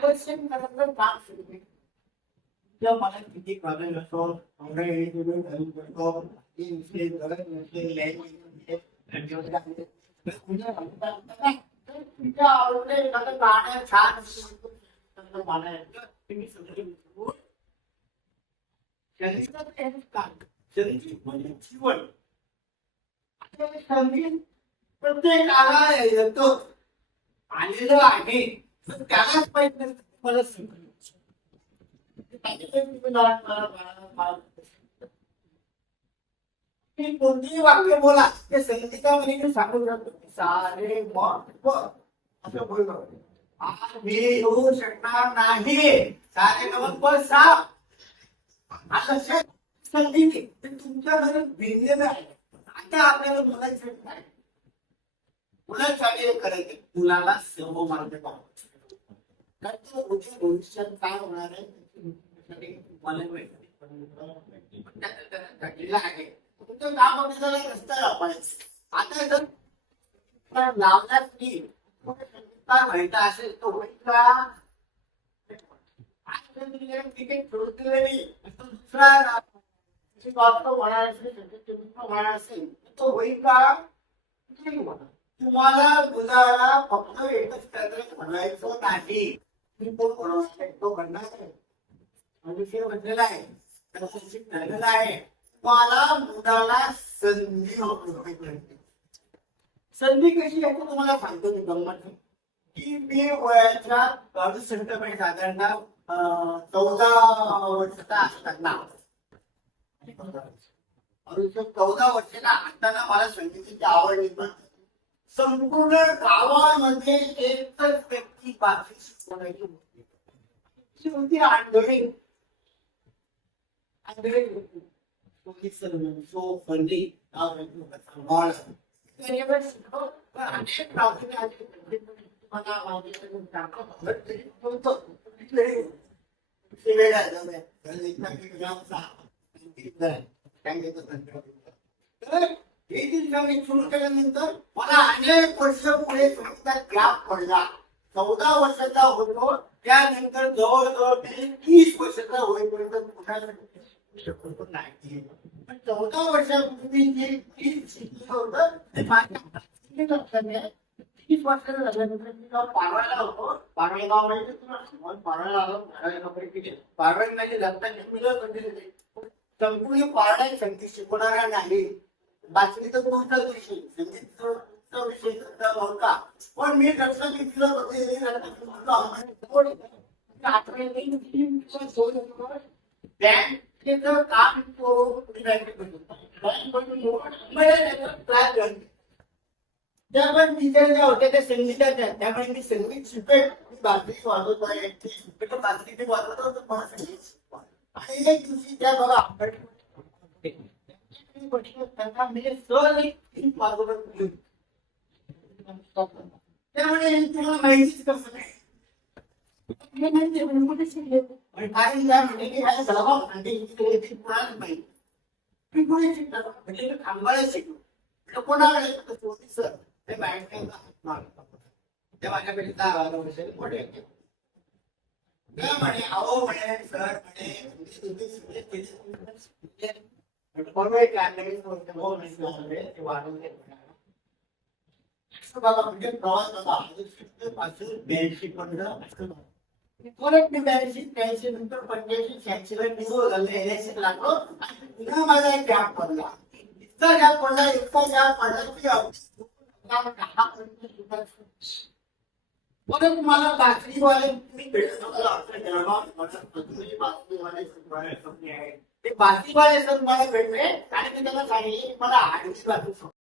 आकर्षण करायचं काम सुरू केलं. तेव्हा मला किती प्रॉब्लेम असतो, तुमच्या आवडते गाणं छान जीवन संगीत प्रत्येकाला येतो आलेलं आहे, तर त्यालाच पाहिजे मला कोणतीही वाक्य बोला ते संगीतामध्ये सांगून जातो. सारे असं बोललो मी येऊ शकणार नाही. सारे नमस्कार सा संगीत तुमच्या घरी भिनलेलं आहे. आता आपल्याला बोलायचं नाही, मुलासाठी करायचे, मुलाला सर्व मार्ग भविष्यात काय होणार आहे आहे. तुमचं काम रस्ता लावायचं. आता जर लावण्यात काय माहिती असेल तो होईल का? तिकीट सोडलेली दुसरा होणार असेल तो होईल का? तुम्हाला मुलाला फक्त एकच काहीतरी म्हणायचं नाही. तो म्हणणार विषय बनलेला आहे, झालेला आहे. मला मुलाला संधी संधी कशी आहे तुम्हाला सांगतो मी गंमत की मी वयाच्या 68 साधारणतः 14 वर्षाचा असताना 14 वर्षाला असताना मला संगीताची आवड निर्माण. संपूर्ण गावामध्ये एकच व्यक्ती बाकी शिकवण्याची होती, आंधळे. सो फंडी सुरू केल्यानंतर मला अनेक वर्ष पुढे गॅप पडला. 14 वर्षाचा होतो, त्यानंतर जवळजवळ 30 वर्षाचा होईपर्यंत शकतो नाही. पण 14 वर्षापूर्वी जे शिकलं होतं ते 30 वर्षाचं झाल्यानंतर मी पारवायला होतो. पारवेगाव म्हणजे पारवायला आलो, पारवाई म्हणजे लग्नाची मुलं म्हणजे संपूर्ण पारडाई संगीत शिकवणारा नाही. बाकी तर कोणता विषय संगीतचा विषय होता, पण मी लक्षात घेतलं बँकेचं काम त्यामुळे टीचर ज्या होत्या त्या संगीताच्या, त्यामुळे मी संगीत शिकेल. बासरी वाजवत आहे, बासरी वाजवत होतं मला संगीत शिकवा. आणि एक दिवशी त्या बघा त्यामुळे तुम्हाला माहितीच कसं नाही. थांबायला शिकलो कोणाकडे माझ्याकडे 10 वर्ष मोठे म्हणे अहो म्हणे सर म्हणे बघा म्हणजे प्रवास बघा 82 पंधरा परत मी 82 नंतर 85 ला निघून लागलो. पुन्हा माझा एक गॅप पडला, इतका गॅप पडला की परत मला बासरीवाले ते बासरीवाले सर मला भेटले आणि मी त्यांना सांगितले मला आडवी बाजू